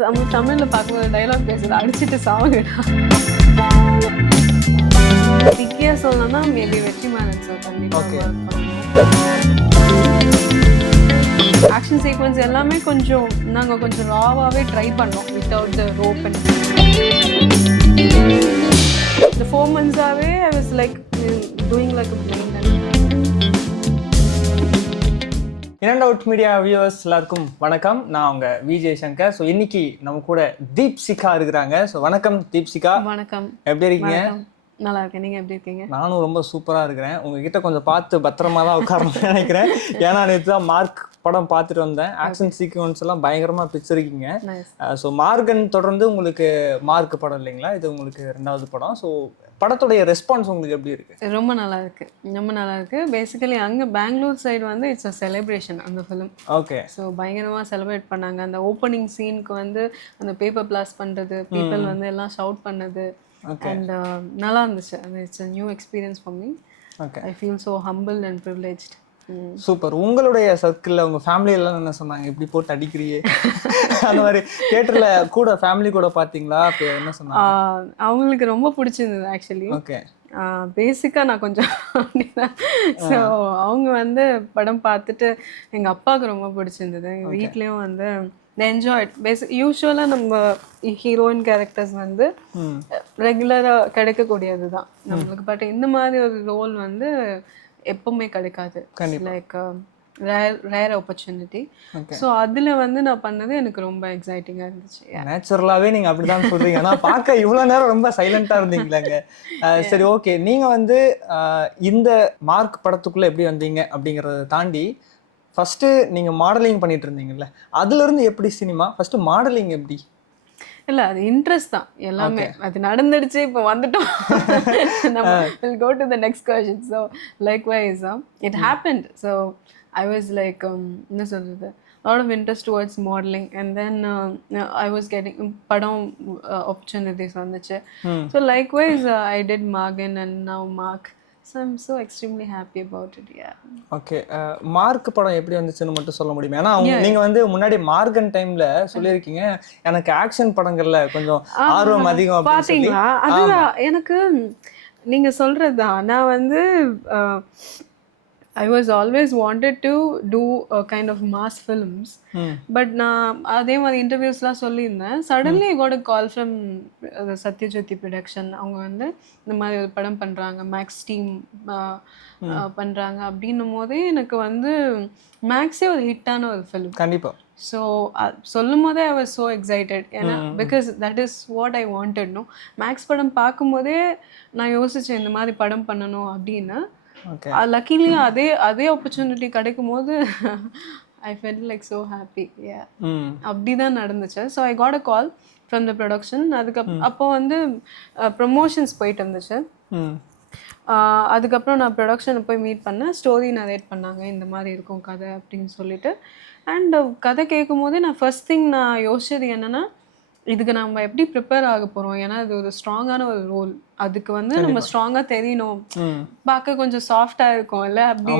நம்ம தமிழ்ல பார்க்கும்போது டைலாக் பேசுறது அடிச்சுட்டு சாவுங்கடா. விக்கியா சொல்லணும்னா மேபி வெற்றிமாறன் சார் கண்டிப்பா work பண்ணணும். ஆக்ஷன் சீக்வன்ஸ் எல்லாமே நாங்க கொஞ்சம் ராவாவே ட்ரை பண்ணோம் without the rope and the 4 months-ஆவே I was like doing like a brain. In out media viewers எல்லாருக்கும் வணக்கம். நான் உங்க விஜய் சங்கர். ஸோ இன்னைக்கு நம்ம கூட தீப்சிகா இருக்கிறாங்க. ஸோ வணக்கம் தீப்சிகா. வணக்கம். எப்படி இருக்கீங்க? நல்லா இருக்கேன். நீங்க எப்படி இருக்கீங்க? நானும் ரொம்ப சூப்பரா இருக்கிறேன். உங்ககிட்ட கொஞ்சம் பார்த்து பத்திரமா தான் உட்காரணும்னு நினைக்கிறேன். ஏன்னா நேற்று தான் மார்க் படம் பார்த்துட்டு வந்தேன். ஆக்ஷன் சீக்வன்ஸ் எல்லாம் பயங்கரமா பிடிச்சிருக்கீங்க. ஸோ மார்கன் தொடர்ந்து உங்களுக்கு மார்க் படம் இல்லைங்களா, இது உங்களுக்கு 2வது படம். ஸோ படத்துடைய ரெஸ்பான்ஸ் உங்களுக்கு எப்படி இருக்கு? ரொம்ப நல்லா இருக்கு, ரொம்ப நல்லா இருக்கு. பேசிக்கலி அங்கே பெங்களூர் சைடு வந்து இட்ஸ் அ செலிப்ரேஷன் அந்த ஃபிலிம். ஓகே. ஸோ பயங்கரமாக செலிப்ரேட் பண்ணாங்க. அந்த ஓப்பனிங் சீனுக்கு வந்து அந்த பேப்பர் பிளாஸ் பண்ணுறது, பீப்புள் வந்து எல்லாம் ஷவுட் பண்ணது அண்ட் நல்லா இருந்துச்சு. அது it's a new experience for me. Okay. I feel so humble and privileged. Super. உங்களுடைய சர்க்கிளில் உங்கள் ஃபேமிலி எல்லாம் என்ன சொன்னாங்க? இப்படி போட்டு அடிக்கிறியே அந்த மாதிரி தியேட்டரில் கூட ஃபேமிலி கூட பார்த்தீங்களா? அப்போ என்ன சொன்னாங்க? அவங்களுக்கு ரொம்ப பிடிச்சிருந்தது ஆக்சுவலி. ஓகே. பேசிக்காக நான் கொஞ்சம் அப்படிதான். ஸோ அவங்க வந்து படம் பார்த்துட்டு எங்கள் அப்பாவுக்கு ரொம்ப பிடிச்சிருந்தது. எங்கள் வீட்லேயும் வந்து என்ஜாய்ட். யூஸ்வலாக நம்ம ஹீரோயின் கேரக்டர்ஸ் வந்து ரெகுலராக கிடைக்கக்கூடியது தான் நம்மளுக்கு. பட் இந்த மாதிரி ஒரு ரோல் வந்து எப்பவுமே கிடைக்காது. Like rare opportunity. ஸோ அதில் வந்து நான் பண்ணது எனக்கு ரொம்ப எக்ஸைட்டிங்காக இருந்துச்சு. நேச்சுரலாகவே நீங்கள் அப்படி தான் சொல்கிறீங்க. ஆனால் பார்க்க இவ்வளோ நேரம் ரொம்ப சைலண்ட்டாக இருந்தீங்களாங்க. சரி, ஓகே. நீங்கள் வந்து இந்த மார்க் படத்துக்குள்ளே எப்படி வந்தீங்க அப்படிங்கிறத தாண்டி ஃபஸ்ட்டு நீங்கள் மாடலிங் பண்ணிட்டு இருந்தீங்கல்ல, அதுலேருந்து எப்படி சினிமா, ஃபஸ்ட்டு மாடலிங் எப்படி? இல்லை, அது இன்ட்ரெஸ்ட் தான் எல்லாமே. அது நடந்துடுச்சு, இப்போ வந்துட்டோம். நம்ம will go to the next question. So likewise it happened. So I was like என்ன சொல்றது, lot of interest towards modeling, and then I was getting padam opportunities vanduchu. So likewise I did Margan and now Mark. So I'm so extremely happy about it. Yeah. Okay. Mark படம் எப்படி வந்துச்சுன்னு மட்டும் சொல்ல முடியுமா? ஏன்னா நீங்க வந்து முன்னாடி மார்கன் டைம்ல சொல்லியிருக்கீங்க எனக்கு ஆக்ஷன் படங்கள்ல கொஞ்சம் ஆர்வம் அதிகம் அப்படின்னு சொல்லி. பாத்தீங்களா? அதுதான் எனக்கு நீங்க சொல்றதுதான். நான் வந்து I was always wanted to do a kind of mass films. But நான் அதே மாதிரி இன்டர்வியூஸ்லாம் சொல்லியிருந்தேன். Suddenly I got a call from Sathyajyothi production. அவங்க வந்து இந்த மாதிரி ஒரு படம் பண்ணுறாங்க, மேக்ஸ் டீம் பண்ணுறாங்க. அப்படின்னும் போதே எனக்கு வந்து மேக்ஸே ஒரு ஹிட்டான ஒரு ஃபிலிம். கண்டிப்பாக. ஸோ சொல்லும் போதே I was so excited. ஏன்னா because that is what I wanted. No மேக்ஸ் படம் பார்க்கும்போதே நான் யோசித்தேன் இந்த மாதிரி படம் பண்ணணும் அப்படின்னு. லக்கிலி அதே ஆப்பர்ச்சுனிட்டி கிடைக்கும் போது I felt like so happy. அப்படிதான் நடந்துச்சு. So I got a call from the production. அப்போ வந்து ப்ரொமோஷன்ஸ் போயிட்டு இருந்துச்சு. அதுக்கப்புறம் நான் ப்ரொடக்ஷனை போய் மீட் பண்ணேன். ஸ்டோரி நரேட் பண்ணாங்க, இந்த மாதிரி இருக்கும் கதை அப்படின்னு சொல்லிட்டு. அண்ட் கதை கேட்கும் போதே நான் ஃபர்ஸ்ட் திங் நான் யோசிச்சது என்னன்னா, இதுக்கு நம்ம எப்படி ப்ரிப்பேர் ஆக போகிறோம். ஏன்னா இது ஒரு ஸ்ட்ராங்கான ஒரு ரோல். அதுக்கு வந்து நம்ம ஸ்ட்ராங்காக தெரியணும். பார்க்க கொஞ்சம் சாஃப்டாக இருக்கும் இல்லை அப்படி.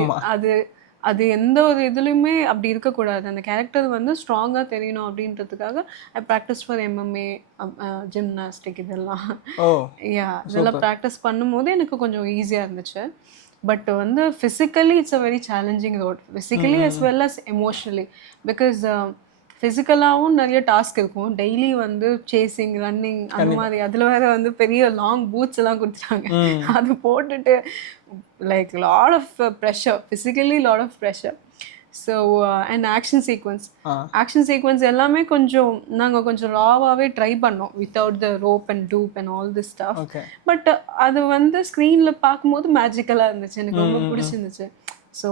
அது எந்த ஒரு இதுலையுமே அப்படி இருக்கக்கூடாது. அந்த கேரக்டர் வந்து ஸ்ட்ராங்காக தெரியணும் அப்படின்றதுக்காக ஐ ப்ராக்டிஸ் ஃபார் MMA, ஜிம்னாஸ்டிக் இதெல்லாம். இதெல்லாம் ப்ராக்டிஸ் பண்ணும்போது எனக்கு கொஞ்சம் ஈஸியாக இருந்துச்சு. பட் வந்து physically it's a very challenging road, physically as well as emotionally. Because ஃபிசிக்கலாகவும் நிறைய டாஸ்க் இருக்கும். டெய்லி வந்து சேசிங், ரன்னிங் அந்த மாதிரி. அதில் வேறு வந்து பெரிய லாங் பூட்ஸ் எல்லாம் கொடுத்துட்டாங்க. அது போட்டுட்டு like lot of pressure, physically lot of pressure. So and action sequence எல்லாமே நாங்கள் கொஞ்சம் ராவாகவே ட்ரை பண்ணோம் without the rope and dupe and all this stuff. But அது வந்து ஸ்க்ரீனில் பார்க்கும்போது மேஜிக்கலாக இருந்துச்சு. எனக்கு ரொம்ப பிடிச்சிருந்துச்சு. So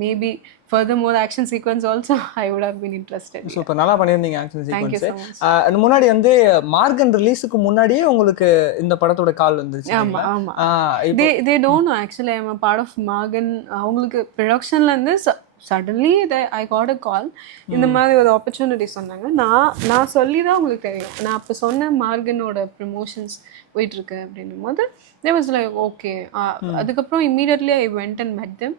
maybe furthermore action sequence also I would have been interested. Super, நல்லா பண்ணியிருந்தீங்க action sequence. Thank you so much. முன்னாடி வந்து மார்கன் ரிலீஸுக்கு முன்னாடியே உங்களுக்கு இந்த படத்தோட கால் வந்துச்சு. ஆமா. They don't know actually I'm a part of Margan. அவங்களுக்கு ப்ரொடக்ஷன்ல இருந்து சடன்லி ஐ காட் அ கால். இந்த மாதிரி ஒரு ஆப்பர்ச்சுனிட்டி சொன்னாங்க. நான் சொல்லி தான் உங்களுக்கு தெரியும். நான் அப்போ சொன்னேன் மார்கனோட ப்ரமோஷன்ஸ் போயிட்டுருக்கு அப்படின்னும் போது they was like okay. அதுக்கப்புறம் immediately I went and met them.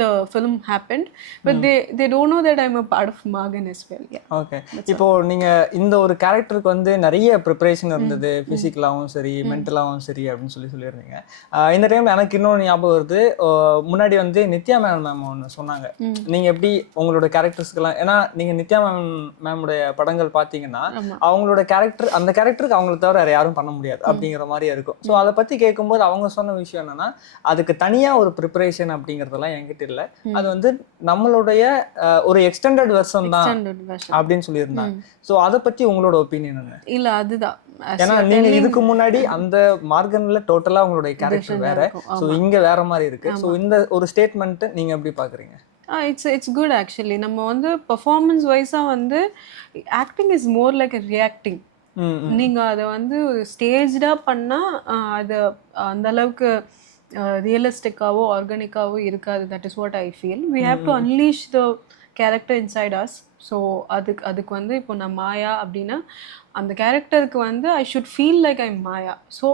the film happened, but they don't know that I'm a part of Magan as well. Yeah. Okay, இப்போ நீங்க இந்த ஒரு கேரக்டருக்கு வந்து நிறைய ப்ரிப்பரேஷன் இருந்தது, பிசிக்கலாவும் சரி மென்டலாவும் சரி அப்படின்னு சொல்லியிருந்தீங்க. இந்த டைம் எனக்கு இன்னொன்று ஞாபகம் வருது. முன்னாடி வந்து நித்யா மேம் ஒன்று சொன்னாங்க, நீங்க எப்படி உங்களோட கேரக்டர்ஸ்க்கெல்லாம், ஏன்னா நீங்க நித்யா மேமுடைய படங்கள் பார்த்தீங்கன்னா அவங்களோட கேரக்டர் அந்த கேரக்டருக்கு அவங்கள தவிர வேற யாரும் பண்ண முடியாது அப்படிங்கிற மாதிரியே இருக்கும். ஸோ அதை பத்தி கேட்கும்போது அவங்க சொன்ன விஷயம் என்னன்னா, அதுக்கு தனியா ஒரு ப்ரிப்பரேஷன் அப்படிங்கறதெல்லாம் என்கிட்ட இல்லை, அது வந்து நம்மளுடைய ஒரு எக்ஸ்டெண்டட் வெர்ஷன் தான் அப்படின்னு சொல்லியிருந்தாங்க. ஸோ அதை பத்தி உங்களோட ஒப்பீனியன் என்ன? இல்ல அதுதான், ஏன்னா நீங்க இதுக்கு முன்னாடி அந்த மார்கன்ல டோட்டலா உங்களுடைய கேரக்டர் வேற, ஸோ இங்க வேற மாதிரி இருக்கு. ஸோ இந்த ஒரு ஸ்டேட்மெண்ட் நீங்க எப்படி பாக்குறீங்க? It's good actually. நம்ம வந்து பெர்ஃபார்மன்ஸ் வைஸா வந்து acting is more like reacting. நீங்க அதை வந்து ஸ்டேஜ்டா பண்ணா அது அந்த அளவுக்கு ரியலிஸ்டிக்காவோ ஆர்கானிக்காவோ இருக்காது. That is what I feel. We have to unleash the character inside us. So அதுக்கு வந்து இப்போ நான் மாயா அப்படின்னா அந்த கேரக்டருக்கு வந்து I should feel like I Maya. So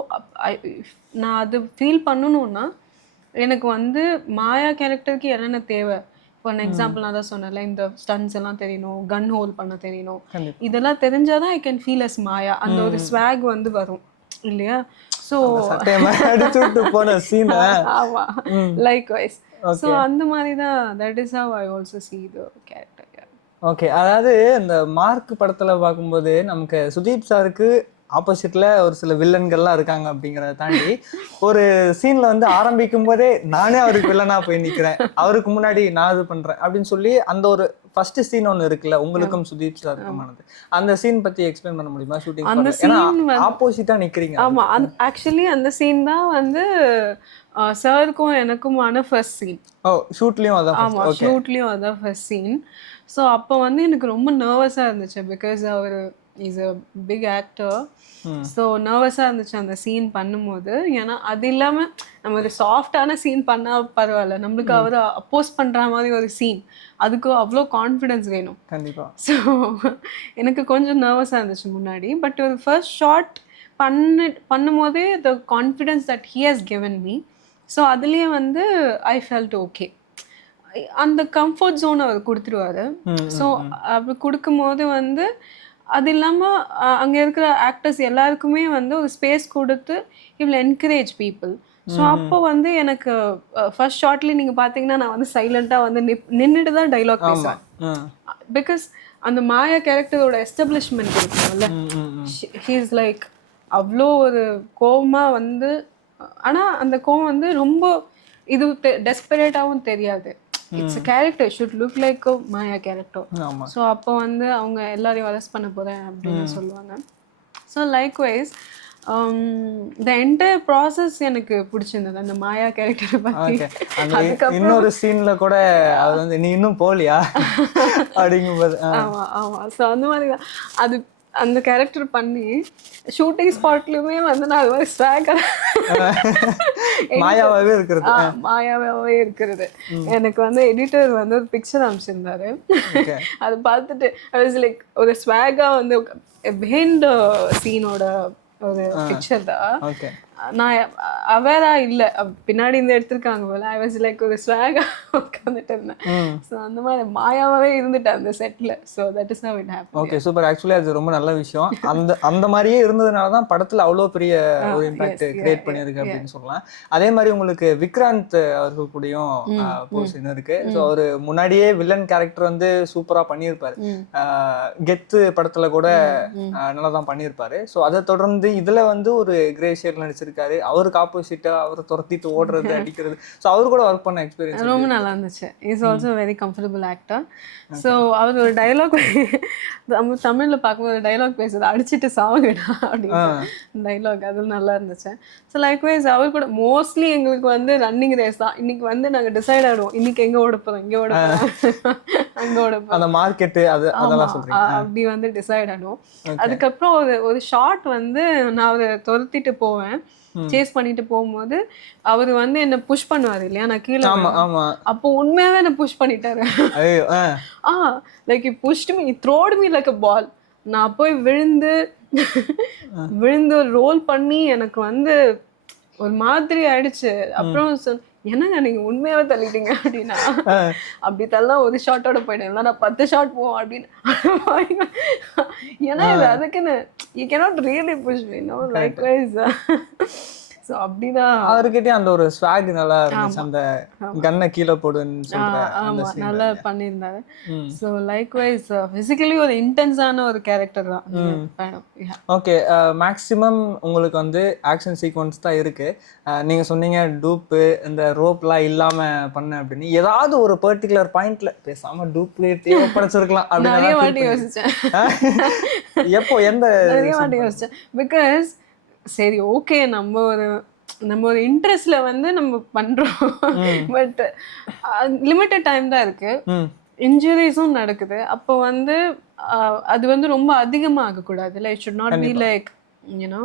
நான் அது ஃபீல் பண்ணணும்னா எனக்கு வந்து மாயா கேரக்டருக்கு என்னென்ன தேவை, ஃபார் எக்ஸாம்பிள் நான் தான் சொன்னேன்ல, இந்த ஸ்டன்ஸ் எல்லாம் தெரியணும், கன் ஹோல் பண்ண தெரியணும், இதெல்லாம் தெரிஞ்சாதான் ஐ கேன் ஃபீல் அஸ் மாயா. அந்த ஒரு ஸ்வாக் வந்து வரும் இல்லையா? ஸோ ஆமா, லைக் வைஸ். ஸோ அந்த மாதிரி தான், that is how I also see the character. Okay, அதாவது இந்த மார்க் படத்துல பார்க்கும்போது நமக்கு சுதீப் சாருக்கு ஆப்போசிட்ல ஒரு சில வில்லன்கள்லாம் இருக்காங்க அப்படிங்கிறத தாண்டி ஒரு சீன்ல வந்து ஆரம்பிக்கும் போதே நானே அவருக்கு வில்லனா போய் நிக்கிறேன், அவருக்கு முன்னாடி நான் இது பண்றேன் அப்படின்னு சொல்லி அந்த ஒரு ஃபர்ஸ்ட் சீன் ஒன்று இருக்குல்ல, உங்களுக்கும் சுதீப் சாருக்குமானது, அந்த சீன் பத்தி எக்ஸ்பிளைன் பண்ண முடியுமா? ஷூட்டிங் அந்த சீன் ஆப்போசிட்டா நிக்கிறீங்க. ஆமா, ஆக்சுவலி அந்த சீன் தான் வந்து சாருக்கும் எனக்குமான ஃபர்ஸ்ட் சீன். ஓ, ஷூட்லயும் அதான்? ஆமா, ஷூட்லயும் அதான் ஃபர்ஸ்ட் சீன். ஸோ அப்போ வந்து எனக்கு ரொம்ப நர்வஸாக இருந்துச்சு, பிகாஸ் அவர் is a big actor. So நர்வஸாக இருந்துச்சு அந்த சீன் பண்ணும்போது. ஏன்னா அது இல்லாமல் நம்ம ஒரு சாஃப்டான சீன் பண்ணால் பரவாயில்ல, நம்மளுக்கு அவர் அப்போஸ் பண்ணுற மாதிரி ஒரு சீன், அதுக்கு அவ்வளோ கான்ஃபிடென்ஸ் வேணும் கண்டிப்பாக. ஸோ எனக்கு கொஞ்சம் நர்வஸாக இருந்துச்சு முன்னாடி. பட் ஒரு ஃபர்ஸ்ட் ஷாட் பண்ணும்போதே த confidence that he has given me, so அதுலேயே வந்து ஐ ஃபெல்ட் ஓகே. அந்த கம்ஃபர்ட் ஜோன் அவர் கொடுத்துருவாரு. ஸோ அப்படி கொடுக்கும்போது வந்து அது இல்லாமல் அங்கே இருக்கிற ஆக்டர்ஸ் எல்லாருக்குமே வந்து ஒரு ஸ்பேஸ் கொடுத்து இவ்வளோ என்கரேஜ் பீப்புள். ஸோ அப்போ வந்து எனக்கு ஃபர்ஸ்ட் ஷார்ட்லேயே நீங்கள் பார்த்தீங்கன்னா நான் வந்து சைலண்ட்டாக வந்து நின்றுட்டு தான் டைலாக் பேசுவேன். பிகாஸ் அந்த மாயா கேரக்டரோட எஸ்டாப்ளிஷ்மெண்ட் இருக்குல்ல, ஹி இஸ் லைக் அவ்வளோ ஒரு கோவமாக வந்து, ஆனால் அந்த கோவம் வந்து ரொம்ப இது டெஸ்பரேட்டாகவும் தெரியாது. It's a character, should look like a Maya character. So அப்போ வந்து அவங்க எல்லாரையும் அரெஸ்ட் பண்ண போகிறேன் அப்படின்னு சொல்லுவாங்க. So likewise the entire process எனக்கு பிடிச்சிருந்தது அந்த மாயா கேரக்டரை பற்றி. இன்னொரு சீன்ல கூட அது வந்து நீ இன்னும் போலியா அப்படிங்கும்போது ஆமாம். ஸோ அந்த மாதிரி தான் அது அந்த கேரக்டர் பண்ணி ஷூட்டிங் ஸ்பாட்லயுமே வந்து நான் அது மாதிரி ஸ்வாகர் மாயாவே இருக்கிறது. எனக்கு வந்து எடிட்டர் வந்து ஒரு பிக்சர் அனுப்பிச்சிருந்தாரு, அது பார்த்துட்டு ஐ வாஸ் லைக் ஒரு ஸ்வாகா வந்து பிஹைண்ட் சீனோட ஒரு பிக்சர் தான். நான் அவேரா இல்லை, பின்னாடி இந்த எடுத்திருக்காங்க போல. ஐ வாஸ் லைக் ஒரு ஸ்வாகா உட்காந்துட்டு இருந்தேன். ஸோ அந்த மாதிரி மாயாவே இருந்துட்டேன் அந்த settle. So that is how it happen. Okay, super. Actually அது ரொம்ப நல்ல விஷயம். அந்த மாதிரியே இருந்ததுனால தான் படத்தில் அவ்வளோ பெரிய ஒரு இம்பாக்ட் கிரியேட் பண்ணியிருக்கு அப்படின்னு சொல்லலாம். அதே மாதிரி உங்களுக்கு விக்ராந்த் அவர்கள் கூடயும் போர்ஷன் இருக்கு. ஸோ அவர் முன்னாடியே வில்லன் கேரக்டர் வந்து சூப்பராக பண்ணியிருப்பாரு. கெத்து படத்தில் கூட நல்லா தான் பண்ணியிருப்பாரு. ஸோ அதை தொடர்ந்து இதில் வந்து ஒரு கிரே ஷேட் நடிச்சிருக்காரு. அவருக்கு ஆப்போசிட்டா அவரை துரத்திட்டு ஓடுறது அடிக்கிறது. ஸோ அவர் கூட ஒர்க் பண்ண எக்ஸ்பீரியன்ஸ் ரொம்ப நல்லா இருந்துச்சு. Is also very comfortable actor. So அவர் ஒரு டைலாக் நம்ம தமிழில் பார்க்கும்போது டைலாக் பேசுறது அடிச்சுட்டு சாவுங்கடா அப்படின்னு டைலாக், அது நல்லா இருந்துச்சு. ஸோ லைக்வைஸ் அவர் கூட மோஸ்ட்லி எங்களுக்கு வந்து ரன்னிங் ரேஸ் தான். இன்னைக்கு வந்து நாங்கள் டிசைட் ஆகிடுவோம், இன்னைக்கு எங்கே ஓட போகிறோம், இங்கே ஓட போகிறோம், அங்கே ஓட போகிறோம், அந்த மார்க்கெட்டு அப்படி வந்து டிசைட் ஆகிடுவோம். அதுக்கப்புறம் ஒரு ஷார்ட் வந்து நான் அவரை துரத்திட்டு போவேன், சேஸ் பண்ணிட்டு போகும்போது அவரு வந்து என்ன புஷ் பண்ணுவாரு இல்லையா, நான் கீழே. அப்போ உண்மையாவே என்ன புஷ் பண்ணிட்டாரு. Like he pushed me, he throwed me like a ball. நான் போய் விழுந்து ரோல் பண்ணி எனக்கு வந்து ஒரு மாதிரி ஆயிடுச்சு. அப்புறம் என்னங்க நீங்க உண்மையாவே தள்ளிட்டீங்க அப்படின்னா, அப்படி தள்ளா ஒரு ஷாட்டோட போயிடும், இல்ல நான் 10 ஷாட் போவோம் அப்படின்னு. ஏன்னா இது அதுக்குன்னு you cannot really push me no likewise. So அப்படிதான். அவர்கிட்டயும் அந்த ஒரு ஸ்வாக் நல்லா இருந்துச்சு, ஆமா அந்த கன்னை கீழே போடுன்னு சொல்ற அந்த ஆமா சீன். நல்லா பண்ணியிருந்தாரு. ஸோ லைக்வைஸ் ஃபிசிக்கலி ஒரு இன்டென்ஸான ஒரு கேரக்டர் தான் மேடம். ஓகே, மேக்ஸிமம் உங்களுக்கு வந்து ஆக்ஷன் சீக்வன்ஸ் தான் இருக்கு. நீங்க சொன்னீங்க டூப்பு இந்த ரோப்லாம் இல்லாம பண்ண அப்படின்னு. ஏதாவது ஒரு பர்டிகுலர் பாயிண்ட்ல பேசாம டூப்லேயே தேவைப்படைச்சிருக்கலாம் நிறைய வாட்டி அப்படின்னு யோசிச்சேன். எப்போ எந்த நிறைய வாட்டி யோசிச்சேன். பிகாஸ் சரி ஓகே நம்ம ஒரு இன்ட்ரெஸ்ட்ல வந்து நம்ம பண்றோம், பட் லிமிட்டட் டைம் தான் இருக்கு, இன்ஜுரிஸும் நடக்குது. அப்போ வந்து அது வந்து ரொம்ப அதிகமாக ஆகக்கூடாது. இல்லை, it should not be like you know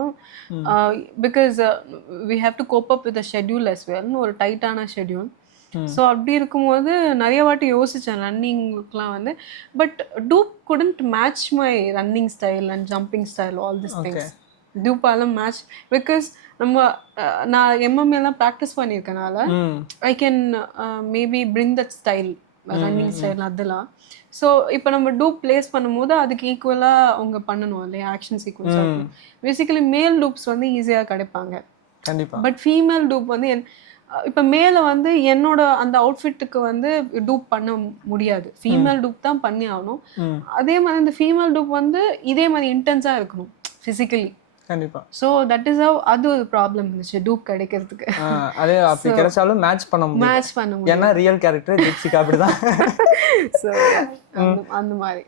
because we have to cope up with schedule as well, ஒரு டைட்டான ஷெட்யூல். ஸோ அப்படி இருக்கும்போது நிறைய வாட்டி யோசித்தேன் ரன்னிங்க்குலாம் வந்து. But dupe couldn't match my running style and jumping style, all this things. டூப்பாலும் மேட்ச் பிகாஸ் நம்ம நான் எம்எம்ஏலாம் ப்ராக்டிஸ் பண்ணியிருக்கனால I can maybe bring that style, running style அதெல்லாம். ஸோ இப்போ நம்ம டூப் பிளேஸ் பண்ணும்போது அதுக்கு ஈக்குவலாக அவங்க பண்ணணும் இல்லையா, ஆக்ஷன் சீக்வன்ஸ். பேசிக்கலி மேல் டூப்ஸ் வந்து ஈஸியாக கிடைப்பாங்க கண்டிப்பாக. பட் ஃபீமேல் டூப் வந்து இப்போ மேலே வந்து என்னோட அந்த அவுட்ஃபிட்டுக்கு வந்து டூப் பண்ண முடியாது, ஃபீமேல் டூப் தான் பண்ணி ஆகணும். அதே மாதிரி இந்த ஃபீமேல் டூப் வந்து இதே மாதிரி இன்டென்ஸாக இருக்கணும் ஃபிசிக்கலி. கண்டிப்பா. சோ தட் இஸ் ஹவ் அது ஒரு ப்ராப்ளம் இருந்துச்சு டூப் கிடைக்கிறதுக்கு. அதே அப்படி கிடைச்சாலும் மேட்ச் பண்ண முடியும், ஏன்னா ரியல் கேரக்டர் ஜிப்சிகா அப்படிதான். சோ அந்த மாதிரி.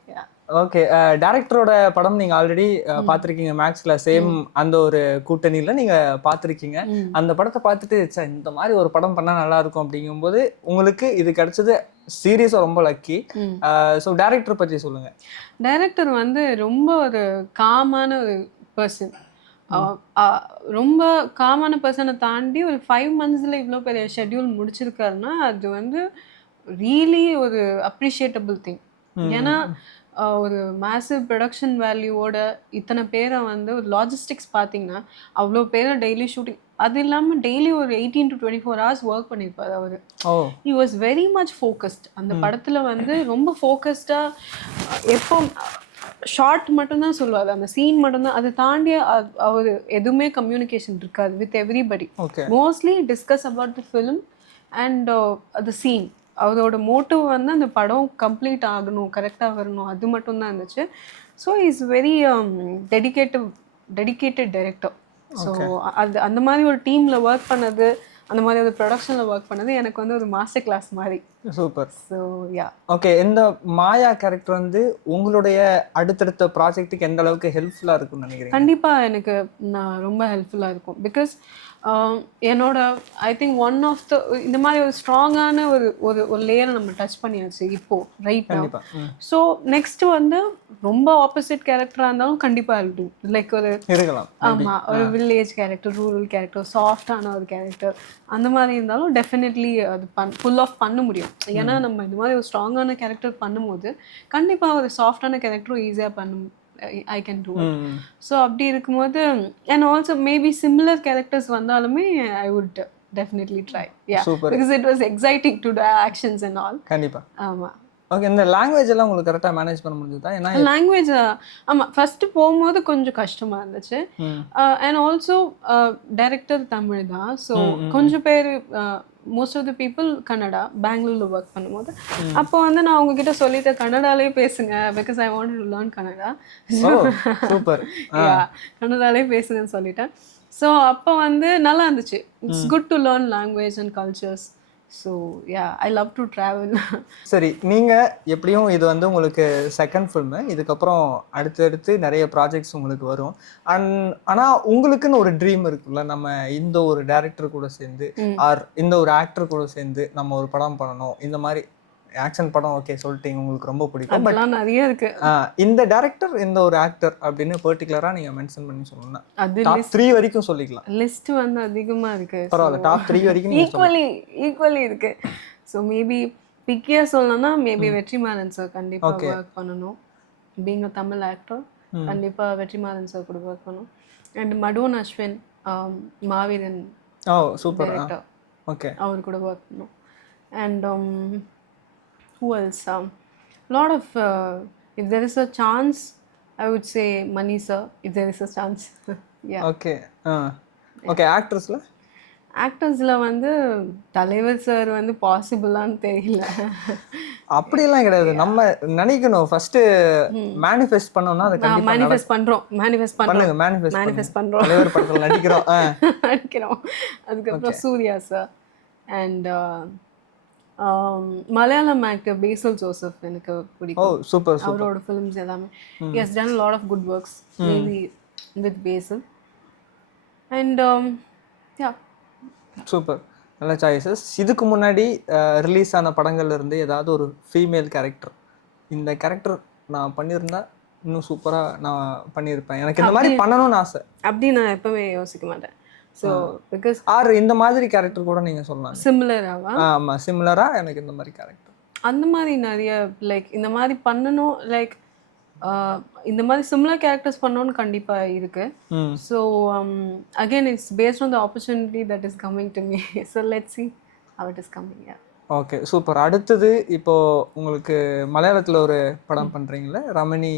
ஓகே, டைரக்டரோட படம் நீங்க ஆல்ரெடி பார்த்துருக்கீங்க மேக்ஸ்ல, சேம் அந்த ஒரு கூட்டணியில நீங்க பார்த்துருக்கீங்க. அந்த படத்தை பார்த்துட்டு இந்த மாதிரி ஒரு படம் பண்ணா நல்லா இருக்கும் அப்படிங்கும்போது உங்களுக்கு இது கிடைச்சது சீரியஸா ரொம்ப லக்கி. ஸோ டைரக்டர் பற்றி சொல்லுங்க. டைரக்டர் வந்து ரொம்ப ஒரு காமான ஒரு பர்சன், ரொம்ப காமான பர்சனை தாண்டி ஒரு 5 monthsல இவ்வளோ பெரிய ஷெட்யூல் முடிச்சிருக்காருன்னா அது வந்து ரியலி ஒரு அப்ரிஷியேட்டபிள் திங். ஏன்னா ஒரு மேசிவ் ப்ரொடக்ஷன் வேல்யூவோட இத்தனை பேரை வந்து ஒரு லாஜிஸ்டிக்ஸ் பார்த்தீங்கன்னா அவ்வளோ பேரை டெய்லி ஷூட்டிங், அது இல்லாமல் டெய்லி ஒரு 18 to 24 hours ஒர்க் பண்ணியிருப்பார் அவர். He was very much focused. அந்த படத்தில் வந்து ரொம்ப ஃபோக்கஸ்டாக, எப்போ ஷார்ட் மட்டும்தான் சொல்லுவார், அந்த சீன் மட்டும்தான், அதை தாண்டி அவர் எதுவுமே கம்யூனிகேஷன் இருக்காது with everybody. Mostly discuss about the film and the scene. அவரோட மோட்டிவ் வந்து அந்த படம் கம்ப்ளீட் ஆகணும், கரெக்டாக வரணும், அது மட்டும்தான் இருந்துச்சு. So is very dedicated director. So அது அந்த மாதிரி ஒரு டீமில் ஒர்க் பண்ணது, அந்த மாதிரி ஒரு ப்ரொடக்ஷனில் ஒர்க் பண்ணது எனக்கு வந்து ஒரு மாஸ்டர் கிளாஸ் மாதிரி. சூப்பர். So yeah. ஓகே, இந்த மாயா கேரக்டர் வந்து உங்களுடைய அடுத்தடுத்த ப்ராஜெக்ட்டுக்கு எந்த அளவுக்கு ஹெல்ப்ஃபுல்லாக இருக்கும்னு நினைக்கிறேன்? கண்டிப்பாக எனக்கு நான் ரொம்ப ஹெல்ப்ஃபுல்லாக இருக்கும். பிகாஸ் என்னோட I think one of the இந்த மாதிரி ஒரு ஸ்ட்ராங்கான ஒரு லேயரை நம்ம டச் பண்ணியாச்சு இப்போ ரைட் நவ. ஸோ நெக்ஸ்ட் வந்து ரொம்ப ஆப்போசிட் கேரக்டராக இருந்தாலும் கண்டிப்பாக இருக்கும், லைக் ஒரு இருக்கலாம். ஆமாம், ஒரு வில்லேஜ் கேரக்டர், ரூரல் கேரக்டர், சாஃப்டான ஒரு கேரக்டர், அந்த மாதிரி இருந்தாலும் டெஃபினெட்லி அது ஃபுல் ஆஃப் பண்ண முடியும். ஏன்னா நம்ம இது மாதிரி ஒரு ஸ்ட்ராங்கான கேரக்டர் பண்ணும்போது கண்டிப்பாக ஒரு சாஃப்டான கேரக்டரும் ஈஸியாக பண்ணும். I can do it. So அப்படி இருக்கும்போது and also maybe similar characters வந்தாலுமே I would definitely try. Yeah. Super. Because it was exciting to do actions and all. கண்டிப்பா. ஆமா. ஓகே, இந்த லாங்குவேஜ் எல்லாம் உங்களுக்கு கரெக்டா மேனேஜ் பண்ண முடிஞ்சதா? ஏன்னா லாங்குவேஜ் ஆமா ஃபர்ஸ்ட் போகும்போது கொஞ்சம் கஷ்டமா இருந்துச்சு. அண்ட் ஆல்சோ டைரக்டர் தமிழ் தான். ஸோ கொஞ்சம் பேர் most of the people Kannada, பெங்களூர்ல ஒர்க் பண்ணும்போது அப்போ வந்து நான் உங்ககிட்ட சொல்லிட்டேன் கன்னடாலே பேசுங்க, because I want to learn Kannada. Super. கன்னடாலே பேசுங்கன்னு சொல்லிட்டேன். ஸோ அப்போ வந்து நல்லா இருந்துச்சு. It's good to learn language and cultures. So yeah, I love to travel. சரி, நீங்கள் எப்படியும் இது வந்து உங்களுக்கு செகண்ட் ஃபில்மு, இதுக்கப்புறம் அடுத்தடுத்து நிறைய ப்ராஜெக்ட்ஸ் உங்களுக்கு வரும். ஆனால் உங்களுக்குன்னு ஒரு ட்ரீம் இருக்குல்ல, நம்ம இந்த ஒரு டைரக்டர் கூட சேர்ந்து ஆர் இந்த ஒரு ஆக்டர் கூட சேர்ந்து நம்ம ஒரு படம் பண்ணணும், இந்த மாதிரி ஆக்ஷன் படம் ஓகே சொல்லிட்டீங்க உங்களுக்கு ரொம்ப பிடிக்கும், பட் நிறைய இருக்கு. இந்த டைரக்டர் இந்த ஒரு ஆக்டர் அப்படின்னு பர்டிகுலரா நீங்க மென்ஷன் பண்ணி சொல்லணும்னா டாப் 3 வரைக்கும் சொல்லிக்கலாம். லிஸ்ட் வந்து அதிகமா இருக்கு, பரவாயில்ல, டாப் 3 வரைக்கும் ஈக்குவலி இருக்கு. ஸோ மேபி பிக்கியா சொல்லணும்னா மேபி வெற்றிமாறன் சார் கண்டிப்பா ஒர்க் பண்ணணும். பீங் அ தமிழ் ஆக்டர் கண்டிப்பா வெற்றிமாறன் சார் கூட ஒர்க் பண்ணணும். And மடோன் Ashwin, Maaveeran super director. Okay. அவர் கூட ஒர்க் பண்ணோம். And who else? Lot of if there is a chance, I would say Mani sir, if there is a chance. Yeah. Okay. Okay. ஆக்ட்ரஸ்ல ஆக்டர்ஸில் வந்து தலைவர் sir வந்து பாசிபிளான்னு தெரியல. அப்படியெல்லாம் கிடையாது. நம்ம நினைக்கணும் ஃபர்ஸ்ட் மேனிஃபெஸ்ட் பண்ணோம்னா அது கண்டிப்பா மேனிஃபெஸ்ட் பண்ணுறோம். பண்ணுங்க. மேனிஃபெஸ்ட் பண்ணுறோம். தலைவர் படத்துல நடிக்கிறோம். நடிக்கிறோம். அதுக்கப்புறம் Suriya sir and Malayalam actor Basil Joseph எனக்கு பிடிக்கும். சூப்பர். அவரோட ஃபிலிம்ஸ் எல்லாமே he has done a lot of good works maybe with Basil and yeah. Super. நல்ல சாய்ஸஸ். இதுக்கு முன்னாடி ரிலீஸ் ஆன படங்கள்ல இருந்து ஏதாவது ஒரு ஃபீமேல் கேரக்டர், இந்த கேரக்டர் நான் பண்ணியிருந்தா இன்னும் சூப்பராக நான் பண்ணியிருப்பேன், எனக்கு இந்த மாதிரி பண்ணணும்னு ஆசை அப்படி நான் எப்பவுமே யோசிக்க மாட்டேன். ஸோ பிகாஸ் இந்த மாதிரி கேரக்டர் கூட நீங்கள் சொல்லலாம். சிமிலராவா? ஆமாம், சிமிலராக எனக்கு இந்த மாதிரி கேரக்டர் அந்த மாதிரி நிறைய லைக் இந்த மாதிரி பண்ணணும், லைக் இந்த மாதிரி சிமிலர் கேரக்டர்ஸ் பண்ணணும்னு கண்டிப்பாக இருக்கு. So again it's based on the opportunity that is coming to me. So let's see how it is coming. Okay, super. அடுத்தது இப்போ உங்களுக்கு மலையாளத்தில் ஒரு படம் பண்ணுறீங்களே, Ramani.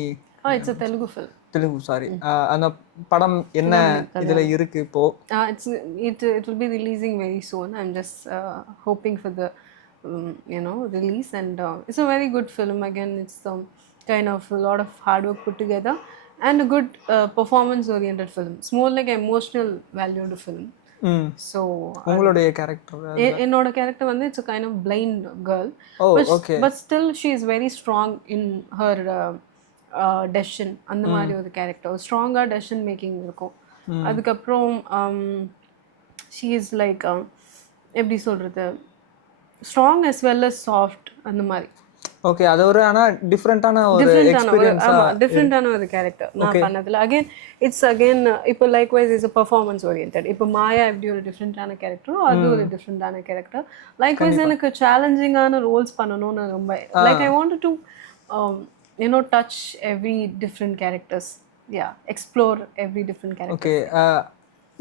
It's a Telugu film. Telugu, sorry. அந்த படம் என்ன இதில் இருக்கு இப்போ? It will be releasing very soon. I'm just hoping for the release and it's a very good film. Again, it's kind of a lot of hard work put together and a good performance oriented film. It's more like an emotional valued film. So உங்களுடைய character? என்னோட character வந்து it's a kind of blind girl, but still she is very strong in her decision. அந்த மாதிரி ஒரு character, ஒரு ஸ்ட்ராங்காக decision making இருக்கும். அதுக்கப்புறம் ஷீ இஸ் லைக் எப்படி சொல்கிறது, strong as well as soft அந்த மாதிரி. ஓகே, அது ஒரு ஆனால் டிஃப்ரெண்ட்டான ஒரு கேரக்டர் நான் பண்ணதில். அகெயின் இப்போ லைக்வைஸ் இஸ் பெர்ஃபார்மன்ஸ் ஓரியன்டட். இப்போ மாயா எப்படி ஒரு டிஃப்ரெண்ட்டான கேரக்டரோ அது ஒரு டிஃப்ரெண்ட்டான கேரக்டர். லைக்வைஸ் எனக்கு சேலஞ்சிங்கான ரோல்ஸ் பண்ணணும்னு ரொம்ப like I want to touch every different characters. Explore every different characters. Okay,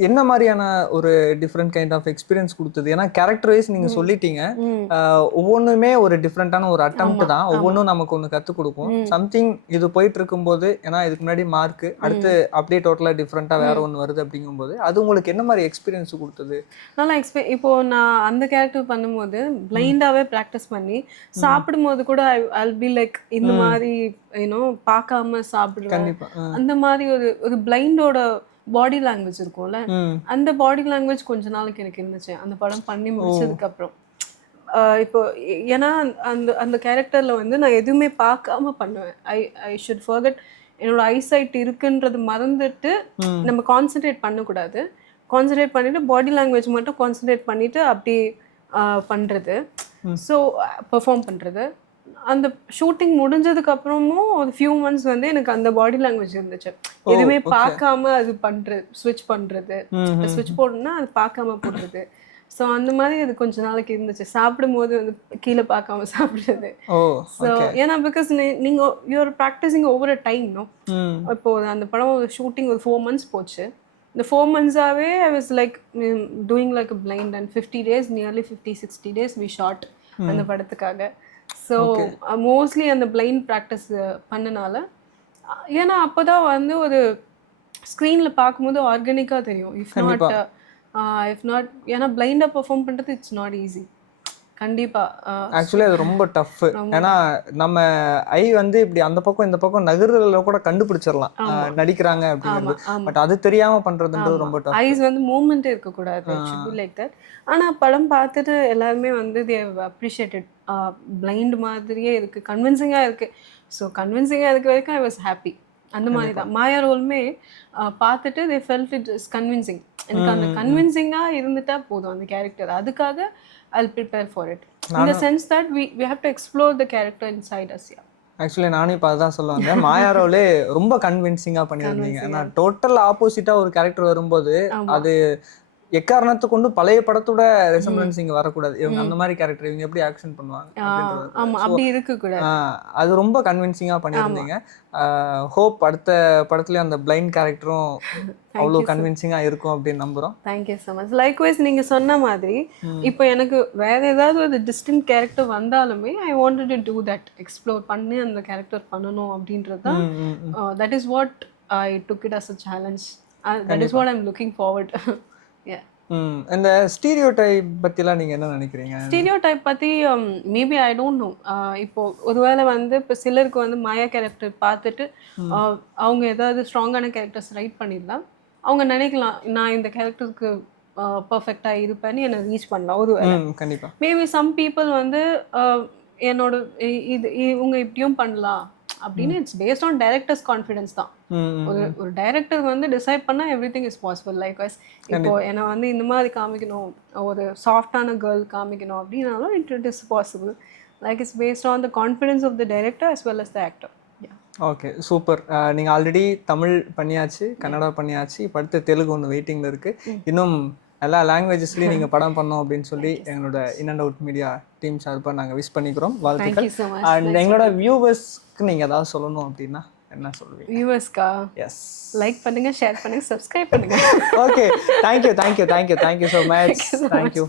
என்ன மாதிரியான ஒரு டிஃப்ரெண்ட் கைண்ட் ஆஃப் எக்ஸ்பீரியன்ஸ் கொடுத்தது? ஏன்னா கேரக்டர் வைஸ் நீங்கள் சொல்லிட்டீங்க, ஒவ்வொன்றுமே ஒரு டிஃப்ரெண்ட்டான ஒரு அட்டெம்ப்ட் தான், ஒவ்வொன்றும் நமக்கு ஒன்று கற்றுக் கொடுக்கும். சம்திங் இது போயிட்டு இருக்கும்போது, ஏன்னா இதுக்கு முன்னாடி மார்க், அடுத்து அப்படியே டோட்டலாக டிஃப்ரெண்ட்டாக வேற ஒன்று வருது அப்படிங்கும்போது அது உங்களுக்கு என்ன மாதிரி எக்ஸ்பீரியன்ஸ் கொடுத்தது? நல்லா இப்போ நான் அந்த கேரக்டர் பண்ணும்போது பிளைண்டாகவே ப்ராக்டிஸ் பண்ணி சாப்பிடும்போது கூட I'll be like இந்த மாதிரி பார்க்காம சாப்பிடுவேன். கண்டிப்பாக அந்த மாதிரி ஒரு பிளைண்டோட பாடி லாங்குவேஜ் இருக்கும்ல, அந்த பாடி லாங்குவேஜ் கொஞ்ச நாளைக்கு எனக்கு இருந்துச்சு அந்த படம் பண்ணி முடிச்சதுக்கு அப்புறம். இப்போ ஏன்னா அந்த கேரக்டர்ல வந்து நான் எதுவுமே பார்க்காம பண்ணுவேன். ஐ ஷுட் ஃபர்கெட் என்னோட ஐசைட் இருக்குன்றது மறந்துட்டு நம்ம கான்சென்ட்ரேட் பண்ணக்கூடாது. கான்சென்ட்ரேட் பண்ணிட்டு பாடி லாங்குவேஜ் மட்டும் கான்சென்ட்ரேட் பண்ணிட்டு அப்படி பண்றது, ஸோ பெர்ஃபார்ம் பண்றது. அந்த ஷூட்டிங் முடிஞ்சதுக்கு அப்புறமும் ஒரு ஃபியூ மந்த்ஸ் வந்து எனக்கு அந்த பாடி லாங்குவேஜ் இருந்துச்சு. எதுவுமே பார்க்காம அது பண்றது, ஸ்விட்ச் பண்றது, ஸ்விட்ச் போடணும்னா அது பார்க்காம போடுறது. ஸோ அந்த மாதிரி அது கொஞ்ச நாளைக்கு இருந்துச்சு. சாப்பிடும் போது வந்து கீழே பார்க்காம சாப்பிடுறது. ஸோ ஏன்னா பிகாஸ் நீங்க you're practising over a time. இப்போ அந்த படம் ஒரு ஷூட்டிங் ஒரு 4 months போச்சு. இந்த 4 months-ஆவே I was like doing like a blind and 50 days, nearly 50-60 days we shot அந்த படத்துக்காக. ஸோ மோஸ்ட்லி அந்த பிளைண்ட் ப்ராக்டிஸ் பண்ணனால, ஏன்னா அப்போதான் வந்து ஒரு ஸ்க்ரீனில் பார்க்கும்போது ஆர்கானிக்காக தெரியும். இஃப் நாட் ஏன்னா பிளைண்டாக பெர்ஃபார்ம் பண்ணுறது இட்ஸ் நாட் ஈஸி. கண்டிப்பாக ஆக்சுவலி அது ரொம்ப டஃப். ஏன்னா நம்ம ஐ வந்து இப்படி அந்த பக்கம் இந்த பக்கம் நகர்ல கூட கண்டுபிடிச்சிடலாம் நடிக்கிறாங்க அப்படிங்கிறது. பட் அது தெரியாம பண்றதுன்றது ரொம்ப டஃப். ஐஸ் வந்து மூவ்மெண்ட் இருக்கக்கூடாது, லைக் தட். ஆனால் படம் பார்த்துட்டு எல்லாருமே வந்து தே ஹேவ் அப்ரிஷியேட்டட். பிளைண்ட் மாதிரியே இருக்கு, கன்வின்சிங்காக இருக்கு. ஸோ கன்வின்சிங்காக இருக்க வரைக்கும் ஐ வாஸ் ஹாப்பி. அந்த மாதிரி தான் மாயா ரோலுமே பார்த்துட்டு they felt it is convincing. எனக்கு அந்த கன்வின்சிங்காக இருந்துட்டா போதும் அந்த கேரக்டர். அதுக்காக I'll prepare for it in the sense that we have to explore the character inside us. Actually நானும் இப்போ அதுதான் சொல்ல வந்தேன். மாயாரோலே ரொம்ப கன்வின்சிங்காக பண்ணியிருந்தீங்க. ஆனால் டோட்டல் ஆப்போசிட்டாக ஒரு கேரக்டர் வரும்போது அது எக்காரணத்தை கொண்டு பழைய படத்தோட ரெசம்பலன்ஸ் இங்க வரக்கூடாது. இவங்க அந்த மாதிரி கேரக்டர், இவங்க எப்படி ஆக்ஷன் பண்ணுவாங்க அப்படின்றது. ஆமா, அப்படி இருக்கக்கூடாது. அது ரொம்ப கன்வின்சிங்கா பண்ணியிருந்தீங்க. ஹோப் அடுத்த படத்துலயும் அந்த பிளைண்ட் கேரக்டரும் அவ்வளோ கன்வின்சிங்கா இருக்கும் அப்படின்னு நம்புறோம். Thank you so much. லைக்வைஸ் நீங்க சொன்ன மாதிரி இப்போ எனக்கு வேற ஏதாவது ஒரு டிஸ்டிங்க்ட் கேரக்டர் வந்தாலுமே I wanted to do that, explore பண்ணி அந்த கேரக்டர் பண்ணணும் அப்படின்றது தான். That is what I took it as a challenge. That is what I am looking forward. இந்த ஸ்டீரியோ டைப் பத்திலாம் நீங்க என்ன நினைக்கிறீங்க? ஸ்டீரியோ டைப் பத்தி மேபி ஐ டோன்ட் நோ. இப்போ ஒருவேளை வந்து இப்போ சிலருக்கு வந்து மாயா கேரக்டர் பார்த்துட்டு அவங்க ஏதாவது ஸ்ட்ராங்கான கேரக்டர்ஸ் ரைட் பண்ணிடலாம். அவங்க நினைக்கலாம் நான் இந்த கேரக்டருக்கு பர்ஃபெக்டாக இருப்பேன்னு என்னை ரீச் பண்ணலாம் ஒரு வேளை. கண்டிப்பா. மேபி சம் பீப்புள் வந்து என்னோட இது இவங்க இப்படியும் பண்ணலாம் அப்படின்னு it's based on directors confidence தான். ஒரு டைரக்டர் வந்து டிசைட் பண்ணால் everything is possible. Likewise இப்போ என்னை வந்து இந்த மாதிரி காமிக்கணும், ஒரு சாஃப்டான கேர்ள் காமிக்கணும் அப்படின்னாலும் it is possible. Like it's based on the confidence of the director as well as the actor. Okay, super. நீங்கள் ஆல்ரெடி தமிழ் பண்ணியாச்சு, கன்னடா பண்ணியாச்சு, இப்போ அடுத்து தெலுங்கு ஒன்று வெயிட்டிங்கில் இருக்குது. இன்னும் எல்லா லாங்குவேஜஸ்லையும் நீங்கள் படம் பண்ணோம் அப்படின்னு சொல்லி எங்களோட in and out media team சார்பாக நாங்கள் விஷ் பண்ணிக்கிறோம். வாழ்த்துக்கள். அண்ட் எங்களோட வியூவர்ஸ்க்கு நீங்கள் ஏதாவது சொல்லணும் அப்படின்னா என்ன சொல்லுவீங்க? வியூவர்ஸ்க்கா? எஸ், லைக் பண்ணுங்க, ஷேர் பண்ணுங்க, சப்ஸ்கிரைப் பண்ணுங்க. Okay, thank you so much. Thank you.